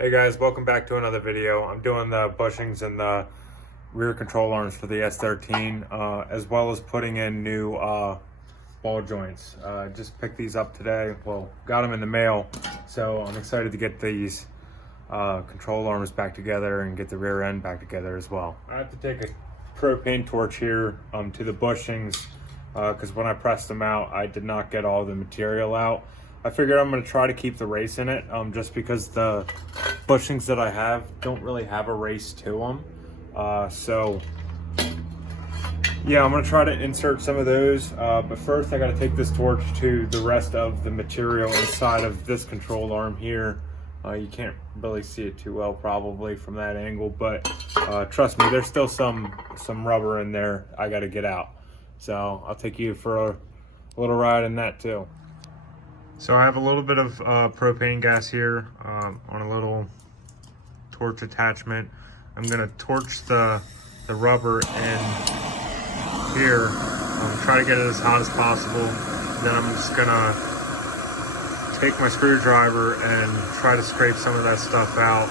Hey guys, welcome back to another video. I'm doing the bushings and the rear control arms for the S13, as well as putting in new ball joints. Just picked these up today. Well, got them in the mail, so I'm excited to get these control arms back together and get the rear end back together as well. I have to take a propane torch here to the bushings because when I pressed them out, I did not get all the material out. I figured I'm going to try to keep the race in it just because the bushings that I have don't really have a race to them. So yeah, I'm going to try to insert some of those. But first I got to take this torch to the rest of the material inside of this control arm here. You can't really see it too well probably from that angle, but trust me, there's still some rubber in there I got to get out. So I'll take you for a little ride in that too. So I have a little bit of propane gas here on a little torch attachment. I'm gonna torch the rubber in here, try to get it as hot as possible. Then I'm just gonna take my screwdriver and try to scrape some of that stuff out.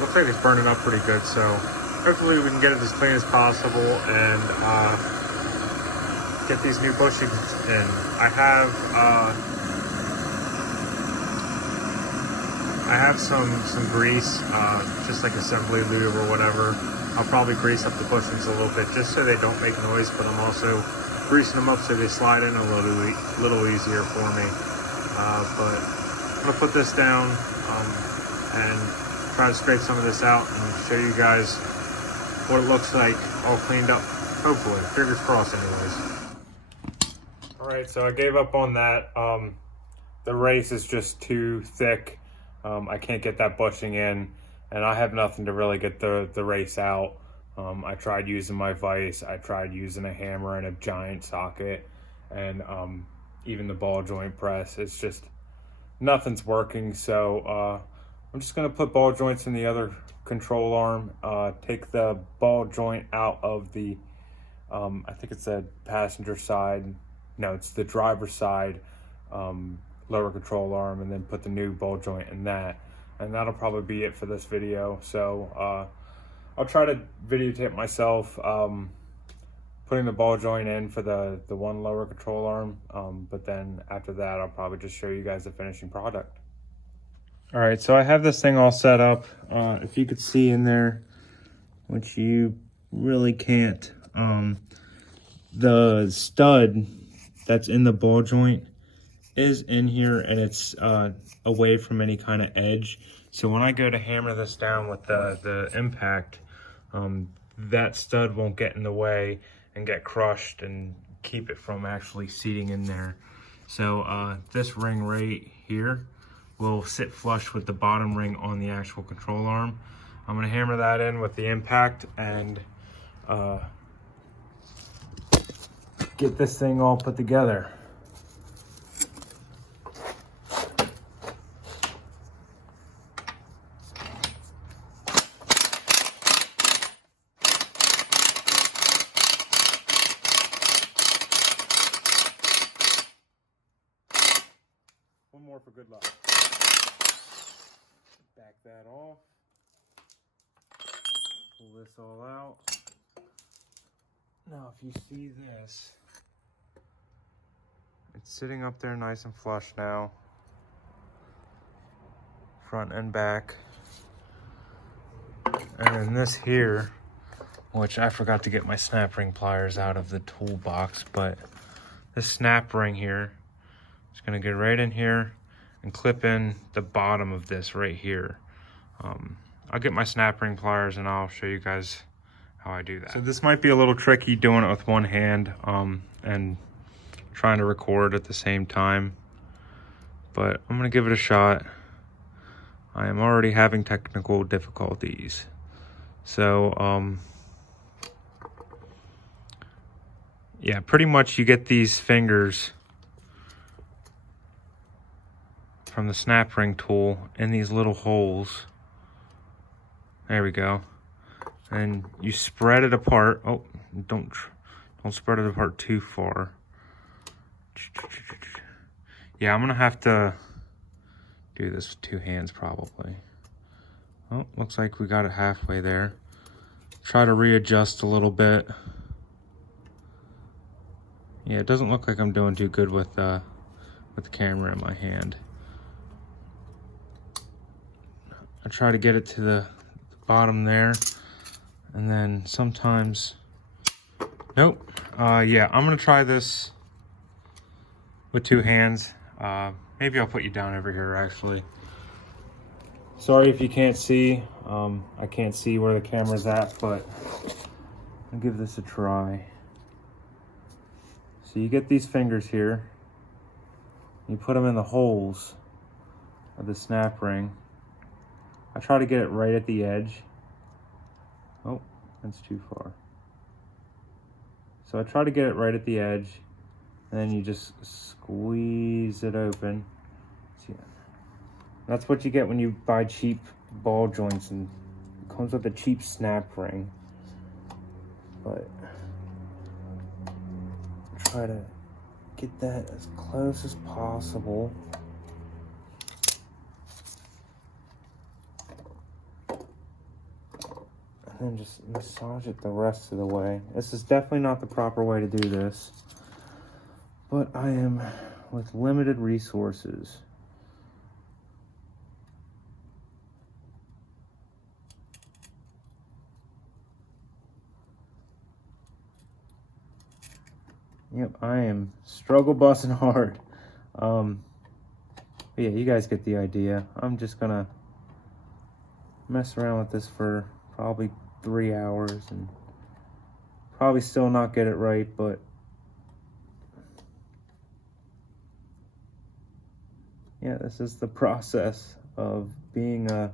Looks like it's burning up pretty good, so hopefully we can get it as clean as possible and get these new bushings in. I have some grease, just like assembly lube or whatever. I'll probably grease up the bushings a little bit just so they don't make noise, but I'm also greasing them up so they slide in a little easier for me. But I'm gonna put this down and try to scrape some of this out and show you guys what it looks like all cleaned up, hopefully. Fingers crossed anyways. All right, so I gave up on that. The race is just too thick. I can't get that bushing in, and I have nothing to really get the race out. I tried using my vise, I tried using a hammer and a giant socket, and even the ball joint press. It's just, nothing's working, so I'm just gonna put ball joints in the other control arm, take the ball joint out of the, I think it's the passenger side, no, it's the driver's side lower control arm, and then put the new ball joint in that. And that'll probably be it for this video. So I'll try to videotape myself putting the ball joint in for the one lower control arm. But then after that, I'll probably just show you guys the finishing product. All right, so I have this thing all set up. If you could see in there, which you really can't, the stud that's in the ball joint is in here, and it's away from any kind of edge. So when I go to hammer this down with the impact, that stud won't get in the way and get crushed and keep it from actually seating in there. So this ring right here will sit flush with the bottom ring on the actual control arm. I'm gonna hammer that in with the impact and get this thing all put together. One more for good luck. Back that off. Pull this all out. Now, if you see this, it's sitting up there nice and flush now, front and back. And then this here, which I forgot to get my snap ring pliers out of the toolbox, but this snap ring here is gonna get right in here and clip in the bottom of this right here. I'll get my snap ring pliers and I'll show you guys how I do that. So this might be a little tricky doing it with one hand and trying to record at the same time, but I'm gonna give it a shot. I am already having technical difficulties. So yeah, pretty much you get these fingers from the snap ring tool in these little holes. There we go. And you spread it apart. Oh, don't spread it apart too far. Yeah, I'm gonna have to Do this with 2 hands probably. Oh, looks like we got it halfway there. Try to readjust a little bit. Yeah, it doesn't look like I'm doing too good with the camera in my hand. I try to get it to the bottom there, and then sometimes, nope. Yeah, I'm gonna try this with 2 hands. Maybe I'll put you down over here actually. Sorry if you can't see. I can't see where the camera's at, but I'll give this a try. So you get these fingers here, you put them in the holes of the snap ring. I try to get it right at the edge. Oh, that's too far. So I try to get it right at the edge, and then you just squeeze it open. See, that's what you get when you buy cheap ball joints, and it comes with a cheap snap ring. But try to get that as close as possible. And then just massage it the rest of the way. This is definitely not the proper way to do this, but I am with limited resources. Yep, I am struggle busting hard. But yeah, you guys get the idea. I'm just gonna mess around with this for probably 3 hours and probably still not get it right, but yeah, this is the process of being a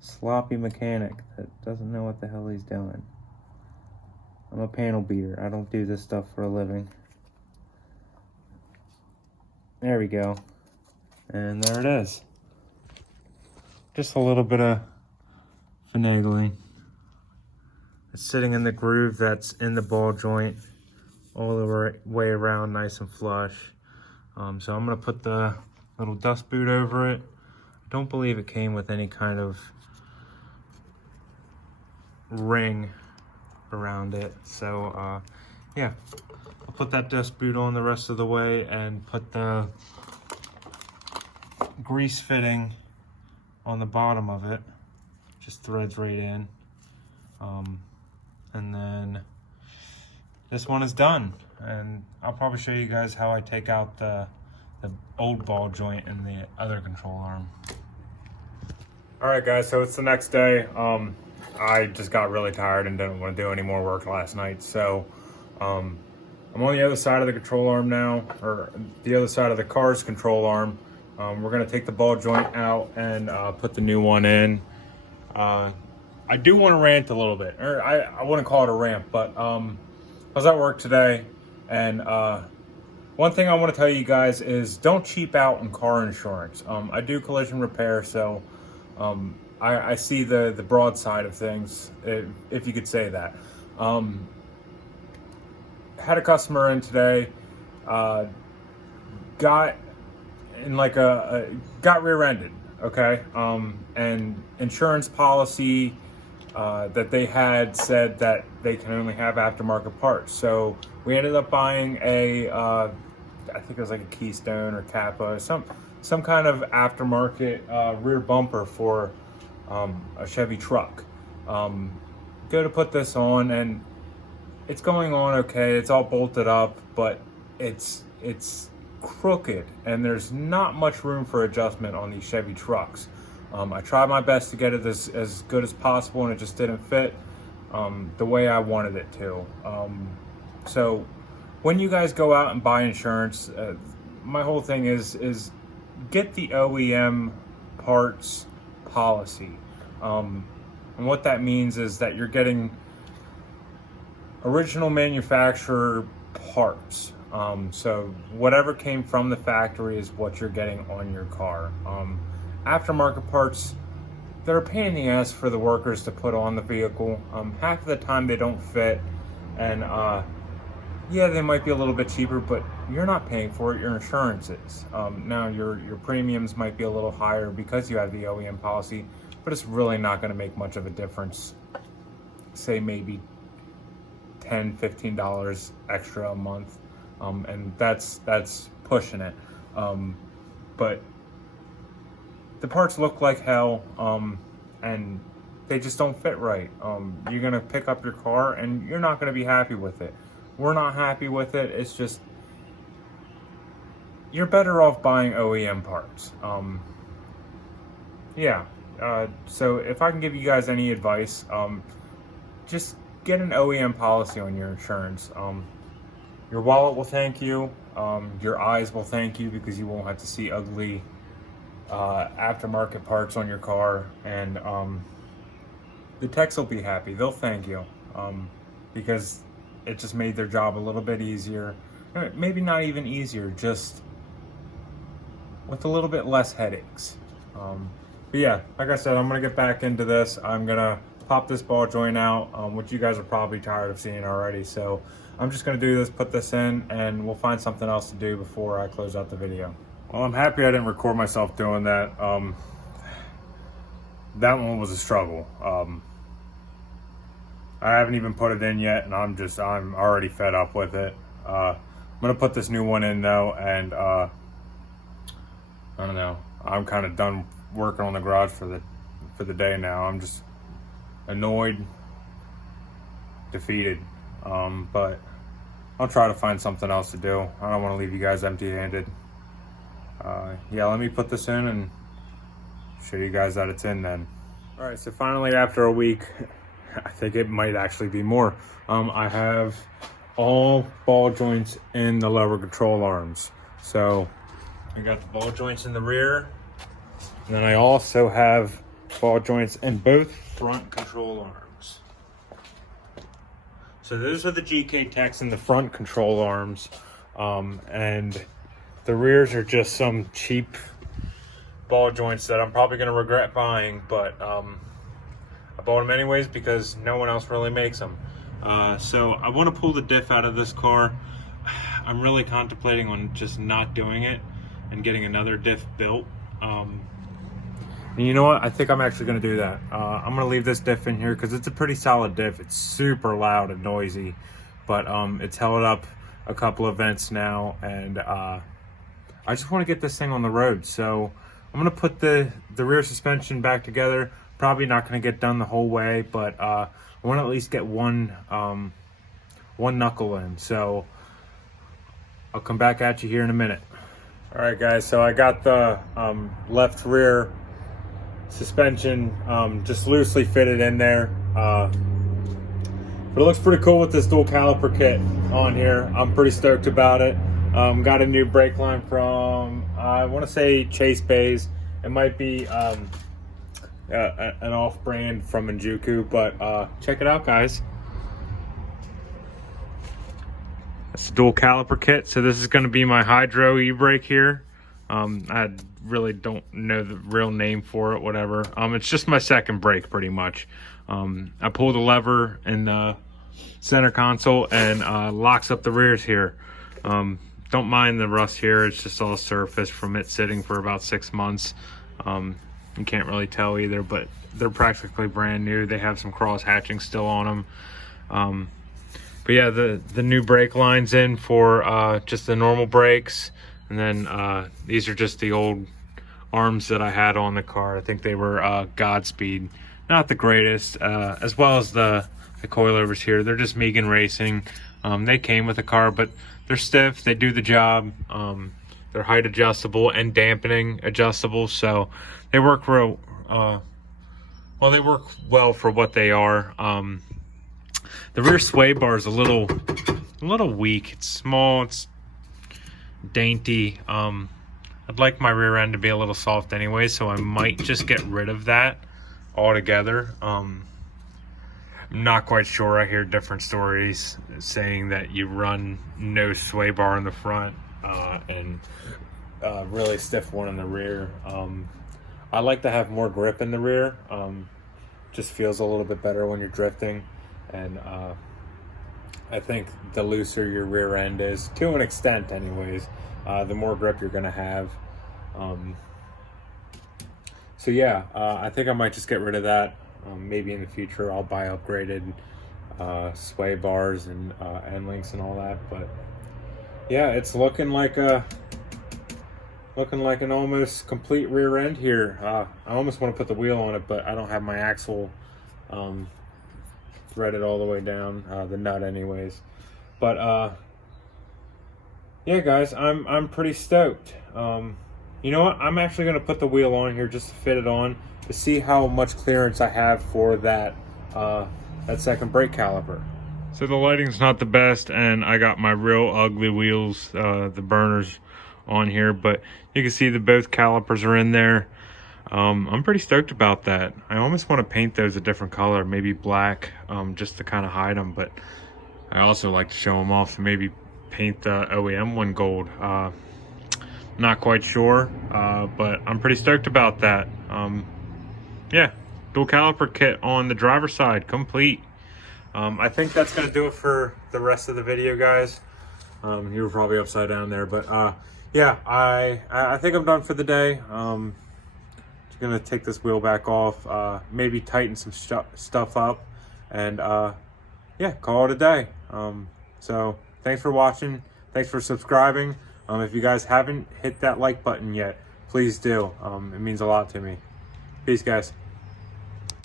sloppy mechanic that doesn't know what the hell he's doing. I'm a panel beater. I don't do this stuff for a living. There we go. And there it is. Just a little bit of finagling. It's sitting in the groove that's in the ball joint all the way around, nice and flush. So I'm gonna put the little dust boot over it. I don't believe it came with any kind of ring around it. So yeah, I'll put that dust boot on the rest of the way and put the grease fitting on the bottom of it. Just threads right in. And then this one is done. And I'll probably show you guys how I take out the old ball joint in the other control arm. All right guys, so it's the next day. I just got really tired and didn't want to do any more work last night. So I'm on the other side of the control arm now, or the other side of the car's control arm. We're gonna take the ball joint out and put the new one in. I do want to rant a little bit, or I wouldn't call it a rant, but I was at work today, and one thing I want to tell you guys is don't cheap out on car insurance. I do collision repair, so I see the broad side of things, if you could say that. Had a customer in today, got in like got rear-ended, okay? And insurance policy that they had said that they can only have aftermarket parts. So we ended up buying I think it was like a Keystone or Kappa, some kind of aftermarket rear bumper for a Chevy truck. Go to put this on, and it's going on okay. It's all bolted up, but it's crooked, and there's not much room for adjustment on these Chevy trucks. I tried my best to get it as good as possible, and it just didn't fit the way I wanted it to. So when you guys go out and buy insurance, my whole thing is get the OEM parts policy. And what that means is that you're getting original manufacturer parts. So whatever came from the factory is what you're getting on your car. Aftermarket parts, they're a pain in the ass for the workers to put on the vehicle. Half of the time they don't fit, and yeah, they might be a little bit cheaper, but you're not paying for it, your insurance is. Now your premiums might be a little higher because you have the OEM policy, but it's really not going to make much of a difference. Say maybe $10-15 extra a month, and that's pushing it. But the parts look like hell, and they just don't fit right. You're gonna pick up your car and you're not gonna be happy with it. We're not happy with it. It's just, you're better off buying OEM parts. Yeah. So if I can give you guys any advice, just get an OEM policy on your insurance. Your wallet will thank you. Your eyes will thank you because you won't have to see ugly aftermarket parts on your car, and the techs will be happy. They'll thank you because it just made their job a little bit easier. Maybe not even easier, just with a little bit less headaches. But yeah, like I said, I'm gonna get back into this. I'm gonna pop this ball joint out, which you guys are probably tired of seeing already. So I'm just gonna do this, put this in, and we'll find something else to do before I close out the video. Well, I'm happy I didn't record myself doing that. That one was a struggle. I haven't even put it in yet, and I'm already fed up with it. I'm gonna put this new one in though, and I don't know. I'm kind of done working on the garage for the day now. I'm just annoyed, defeated, but I'll try to find something else to do. I don't want to leave you guys empty-handed. Yeah, let me put this in and show you guys that it's in then. All right, so finally after a week, I think it might actually be more, I have all ball joints in the lower control arms. So I got the ball joints in the rear, and then I also have ball joints in both front control arms. So those are the GK Techs in the front control arms, and the rears are just some cheap ball joints that I'm probably going to regret buying, but I bought them anyways because no one else really makes them. So I want to pull the diff out of this car. I'm really contemplating on just not doing it and getting another diff built. And you know what? I think I'm actually going to do that. I'm going to leave this diff in here because it's a pretty solid diff. It's super loud and noisy, but it's held up a couple of vents now, and I just want to get this thing on the road. So I'm going to put the rear suspension back together. Probably not going to get done the whole way, but I want to at least get one knuckle in. So I'll come back at you here in a minute. All right, guys, so I got the left rear suspension just loosely fitted in there, but it looks pretty cool with this dual caliper kit on here. I'm pretty stoked about it. Got a new brake line from I want to say Chase Bays. It might be an off-brand from Injuku, but check it out, guys. That's the dual caliper kit. So this is going to be my hydro e-brake here. I really don't know the real name for it, whatever. It's just my second brake pretty much. I pull the lever in the center console and locks up the rears here. Don't mind the rust here. It's just all surface from it sitting for about 6 months. You can't really tell either, but they're practically brand new. They have some cross hatching still on them. But yeah, the new brake line's in for just the normal brakes. And then these are just the old arms that I had on the car. I think they were Godspeed. Not the greatest, as well as the coilovers here. They're just Megan Racing. They came with the car, but they're stiff. They do the job. They're height adjustable and dampening adjustable, so they work real. Well, they work well for what they are. The rear sway bar is a little weak. It's small. It's dainty. I'd like my rear end to be a little soft anyway, so I might just get rid of that altogether. I'm not quite sure. I hear different stories saying that you run no sway bar in the front and really stiff one in the rear. I like to have more grip in the rear. Just feels a little bit better when you're drifting, and I think the looser your rear end is, to an extent anyways, the more grip you're gonna have. So yeah, I think I might just get rid of that. Maybe in the future I'll buy upgraded sway bars and end links and all that. But yeah, it's looking like an almost complete rear end here. I almost want to put the wheel on it, but I don't have my axle threaded all the way down, the nut anyways. But yeah guys, I'm pretty stoked. You know what, I'm actually going to put the wheel on here just to fit it on, to see how much clearance I have for that that second brake caliper. So the lighting's not the best, and I got my real ugly wheels, the burners, on here, but you can see that both calipers are in there. I'm pretty stoked about that. I almost want to paint those a different color, maybe black, just to kind of hide them, but I also like to show them off, and maybe paint the OEM one gold. Not quite sure, but I'm pretty stoked about that. Yeah, dual caliper kit on the driver's side, complete. I think that's going to do it for the rest of the video, guys. You were probably upside down there, but yeah, I think I'm done for the day. Just gonna take this wheel back off, maybe tighten some stuff up, and yeah, call it a day. So thanks for watching, thanks for subscribing. If you guys haven't hit that like button yet, please do. It means a lot to me. Peace, guys.